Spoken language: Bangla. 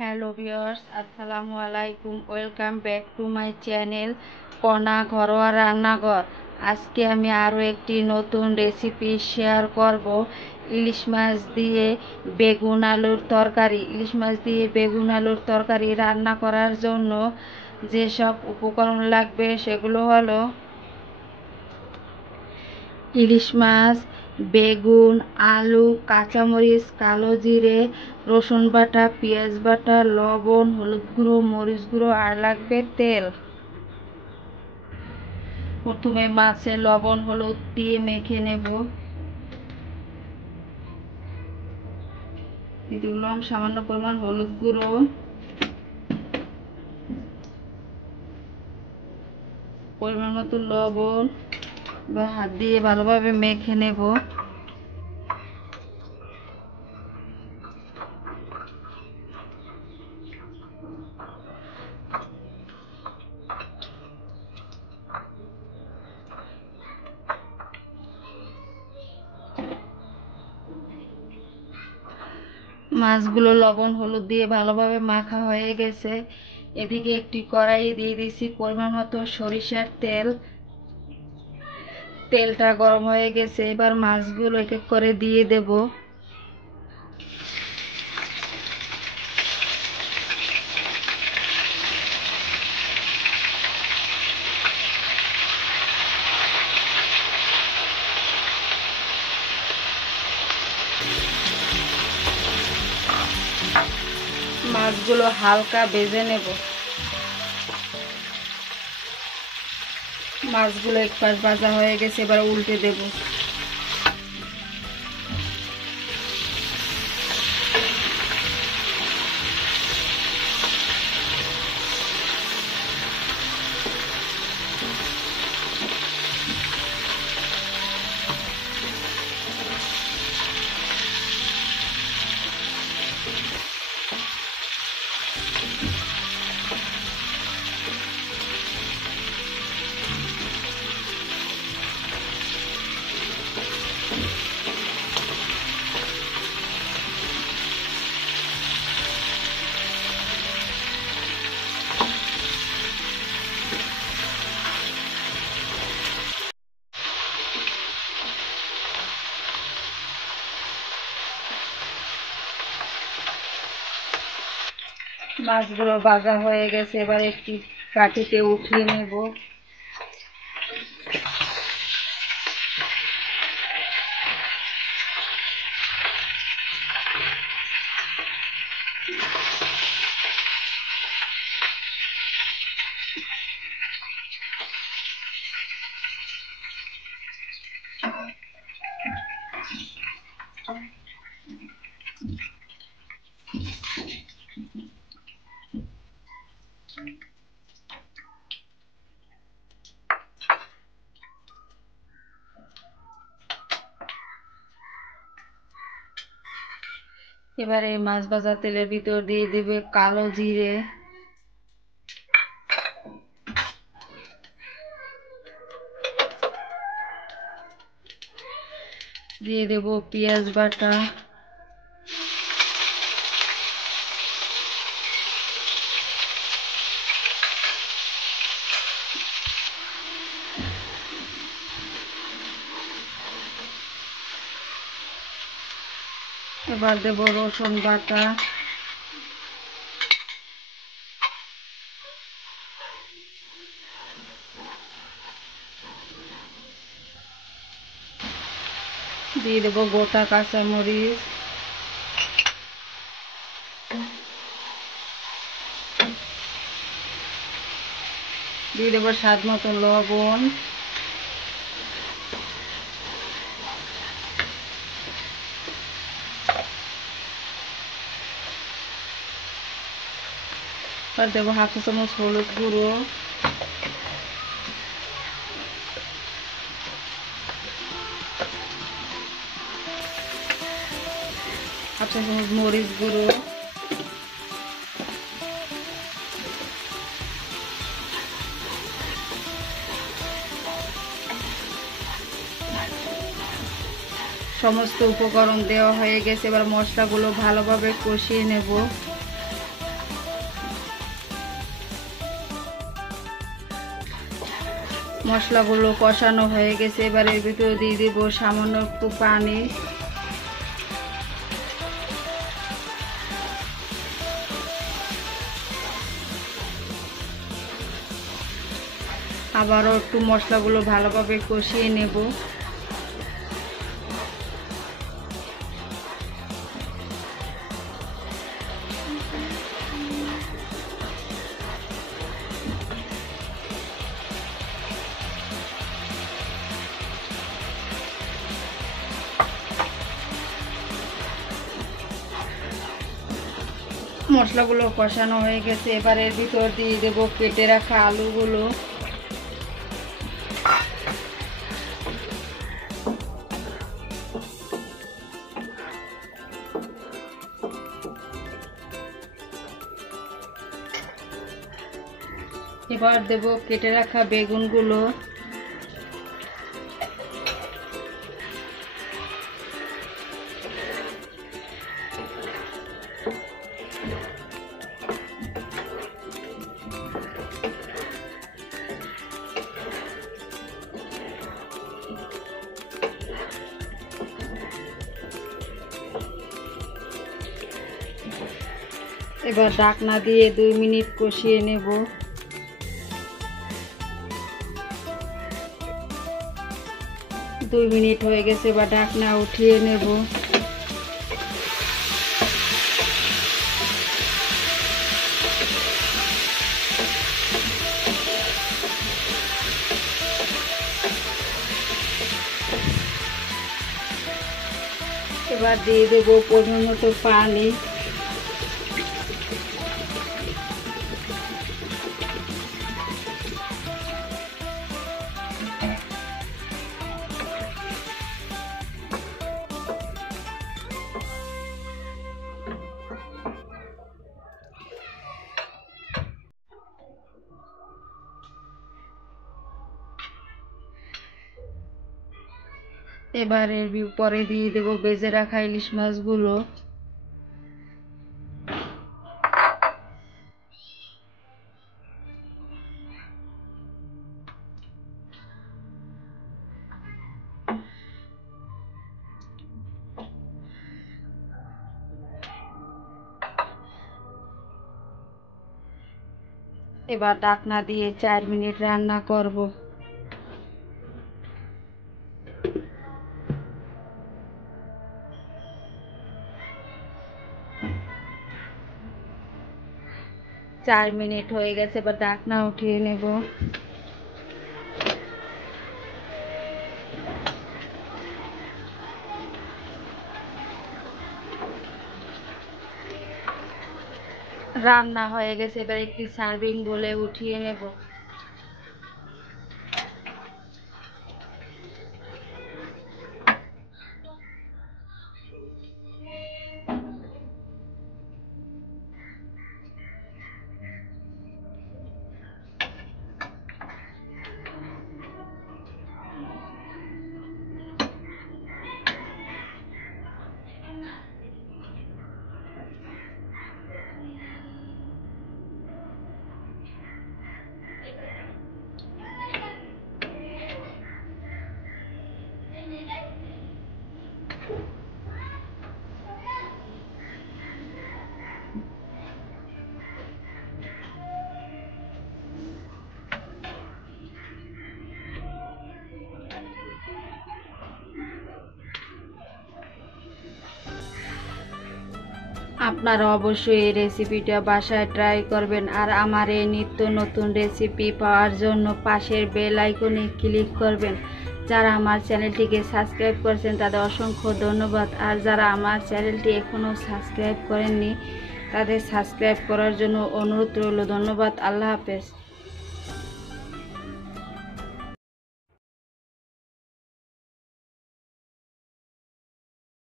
হ্যালো ভিউয়ার্স, আসসালামু আলাইকুম। Welcome back to my channel কণা ঘরোয়া রান্নাঘর। আজকে আমি আরও একটি নতুন রেসিপি শেয়ার করব। ইলিশ মাছ দিয়ে বেগুন আলুর তরকারি। ইলিশ মাছ দিয়ে বেগুন আলুর তরকারি রান্না করার জন্য যেসব উপকরণ লাগবে সেগুলো হলো ইলিশ মাছ, বেগুন, আলু, কাঁচামরিচ, কালো জিরে, রসুন বাটা, পেঁয়াজ বাটা, লবণ, হলুদ গুঁড়ো, মরিচ গুঁড়ো, আর লাগবে তেল। প্রথমে মাছে লবণ হলুদ দিয়ে মেখে নেব। দিলাম সামান্য পরিমাণ হলুদ গুঁড়ো, পরিমাণ মতো লবণ, বা হাত দিয়ে ভালোভাবে মেখে নেব। মাছগুলো লবণ হলুদ দিয়ে ভালোভাবে মাখা হয়ে গেছে। এদিকে একটি কড়াই দিয়ে দিয়েছি পরিমাণ মতো সরিষার তেল। তেলটা গরম হয়ে গেছে, এবার মাছগুলো এক এক করে দিয়ে দেব। মাছগুলো হালকা ভেজে নেব। মাছগুলো এক পাশ ভাজা হয়ে গেছে, এবার উল্টে দেব। মাছগুলো ভাজা হয়ে গেছে, এবার একটি কাঠিতে উঠিয়ে নেব। এবারে মাছ ভাজা তেলের ভিতর দিয়ে দেবে কালো জিরে, দিয়ে দেব পেঁয়াজ বাটা, এবার দেব রসুন বাটা, দিয়ে দেব গোটা কাঁচামরিচ, দিয়ে দেব স্বাদ মতো লবণ, আর দেবো হাফ চা চামচ হলুদ গুঁড়ো, হাফ চা চামচ মরিচ গুঁড়ো, সমস্ত উপকরণ দেওয়া হয়ে গেছে। এবার মশলাগুলো ভালোভাবে কষিয়ে নেব। মশলাগুলো কষানো হয়ে গেছে, এবার এর ভিতরে দিয়ে দেব সামান্য একটু পানি। আবারও একটু মশলাগুলো ভালোভাবে কষিয়ে নেব। মশলাগুলো কষানো হয়ে গেছে, এবার এর ভিতর দিয়ে দেব কেটে রাখা আলুগুলো। এবার দেব কেটে রাখা বেগুনগুলো। এবার ঢাকনা দিয়ে 2 মিনিট কষিয়ে নেব। দুই মিনিট হয়ে গেছে, এবার ঢাকনা উঠিয়ে নেব। এবার দিয়ে দেব পরিমাণ মতো পানি। এবার এর পরে দিয়ে দেব ভেজে রাখা ইলিশ মাছগুলো। এবার ঢাকনা দিয়ে 4 মিনিট রান্না করব। চার মিনিট হয়ে গেছে, এবার ঢাকনা উঠিয়ে নেব। রান্না হয়ে গেছে, এবার একটি সার্ভিং বলে উঠিয়ে নেব। আপনারা অবশ্যই এই রেসিপিটা বাসায় ট্রাই করবেন। আর আমার এই নিত্য নতুন রেসিপি পাওয়ার জন্য পাশের বেল আইকনে ক্লিক করবেন। যারা আমার চ্যানেলটিকে সাবস্ক্রাইব করেছেন তাদের অসংখ্য ধন্যবাদ। আর যারা আমার চ্যানেলটি এখনও সাবস্ক্রাইব করেননি তাদের সাবস্ক্রাইব করার জন্য অনুরোধ রইল। ধন্যবাদ। আল্লাহ হাফেজ।